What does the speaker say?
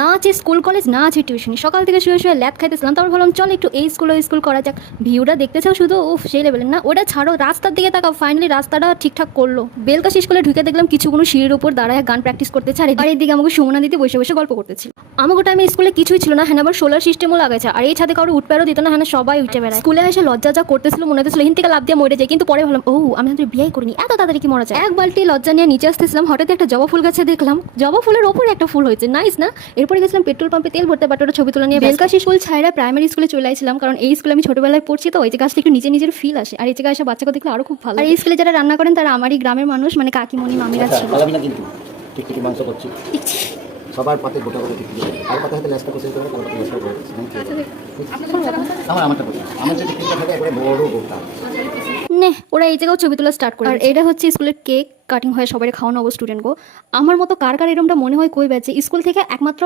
না আছে school college, না আছে টিউশনি। সকাল থেকে শুয়ে শুয়ে ল্যাব খাইতেছিলাম, তারপর ভাবলাম চল একটু এই স্কুল করা যাক। ভিউটা দেখতেছেও শুধু উফ সেই লেভেলের না। ওটা ছাড়ো, রাস্তার দিকে তাকাও, ফাইনালি রাস্তাটা ঠিকঠাক করলো। বেলকাশি স্কুলে ঢুকে দেখলাম কিছু কোনো সিঁড়ির উপর দাঁড়ায় গান প্র্যাকটিস করতেছে, আর এইদিকে আমাকে সুমনা দিতে বসে বসে গল্প করতেছিল। আমাকে টাইমে স্কুলে কিছুই ছিল না, হ্যাঁ আবার সোলার সিস্টেমও লাগাইছে, আর এই ছাদে কারো উঠপেরও দিত না, হ্যাঁ সবাই উঠে বেড়ায়। স্কুলে এসে লজ্জা যা করতেছিল মনে হচ্ছিল হিন থেকে লাভ দিয়ে মরে যায়, কিন্তু পরে ভাবলাম ও আমি হয়তো বিয়ে করিনি, এত তাড়াতাড়ি কি মরা যায়। এক বালতি লজ্জা নিয়ে নিচে আসতেছিলাম, হঠাৎ একটা জবা ফুল গাছে দেখলাম জবা ফুলের ওপরে একটা ফুল হয়েছে, নাইস না। এরপরে গেছিলাম পেট্রোল পাম্পে তেল ভরতে, বাট ওটা ছবি তোলা নিয়ে। বেলকাশি স্কুল ছাইরা প্রাইমারি স্কুলে চলে আসছিলাম, কারণ এই স্কুলে আমি ছোটবেলায় পড়ছি, তো ওই গাছটা একটু নিজের ফিল আসে, আর এই জায়গায় এসে বাচ্চাকে দেখলে আরো খুব ভালো। আর এই স্কুলে যারা রান্না করেন তারা আমারই গ্রামের মানুষ, মানে কাকিমণি মামিরা ছিল। কিন্তু টিকটিকি মাংস করছি সবার পাতে গোটা গোটা টিকটিকি, আর পাতে হাতে লেসটা কোথায় করে কালো লেসটা করে আমারটা করছি। আমার যে টিকটিকিটা থাকে একবারে বড় গোটা নে ওরা এই জায়গাও ছবি তোলা স্টার্ট করে। আর এটা হচ্ছে স্কুলের কেক কাটিং হয়ে সবাই খাওয়ানো স্টুডেন্ট গো। আমার মতো কার কার এরকমটা মনে হয় কই ব্যাচে স্কুল থেকে একমাত্র